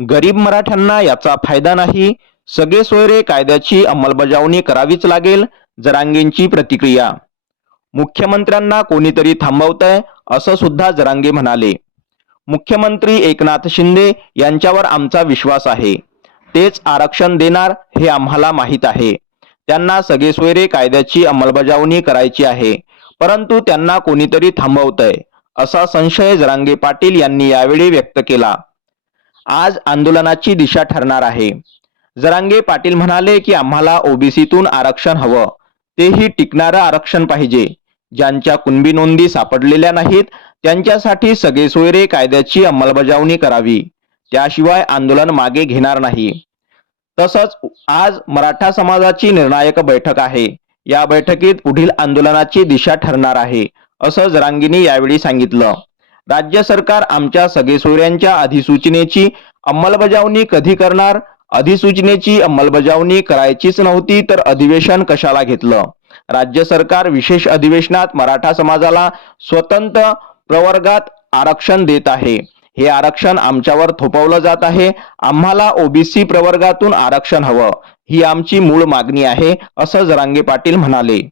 गरीब मराठ्यांना याचा फायदा नाही. सगळे सोयरे कायद्याची अंमलबजावणी करावीच लागेल जरांगेंची प्रतिक्रिया. मुख्यमंत्र्यांना कोणीतरी थांबवतंय असं सुद्धा जरांगे म्हणाले. मुख्यमंत्री एकनाथ शिंदे यांच्यावर आमचा विश्वास आहे. तेच आरक्षण देणार हे आम्हाला माहीत आहे. त्यांना सगळे सोयरे कायद्याची अंमलबजावणी करायची आहे. परंतु त्यांना कोणीतरी थांबवतंय असा संशय जरांगे पाटील यांनी यावेळी व्यक्त केला. आज आंदोलनाची दिशा ठरणार आहे. जरांगे पाटील म्हणाले की आम्हाला ओबीसीतून आरक्षण हवं. तेही टिकणारं आरक्षण पाहिजे. ज्यांच्या कुणबी नोंदी सापडलेल्या नाहीत त्यांच्यासाठी सगळे सोयरे कायद्याची अंमलबजावणी करावी. त्याशिवाय आंदोलन मागे घेणार नाही. तसंच आज मराठा समाजाची निर्णायक बैठक आहे. या बैठकीत पुढील आंदोलनाची दिशा ठरणार आहे असं जरांगीनी यावेळी सांगितलं. राज्य सरकार आमच्या सगेसोऱ्यांच्या अधिसूचनेची अंमलबजावणी कधी करणार? अधिसूचनेची अंमलबजावणी करायचीच नव्हती तर अधिवेशन कशाला घेतलं? राज्य सरकार विशेष अधिवेशनात मराठा समाजाला स्वतंत्र प्रवर्गात आरक्षण देत आहे. हे आरक्षण आमच्यावर थोपवलं जात आहे. आम्हाला ओबीसी प्रवर्गातून आरक्षण हवं. ही आमची मूळ मागणी आहे असं जरांगे पाटील म्हणाले.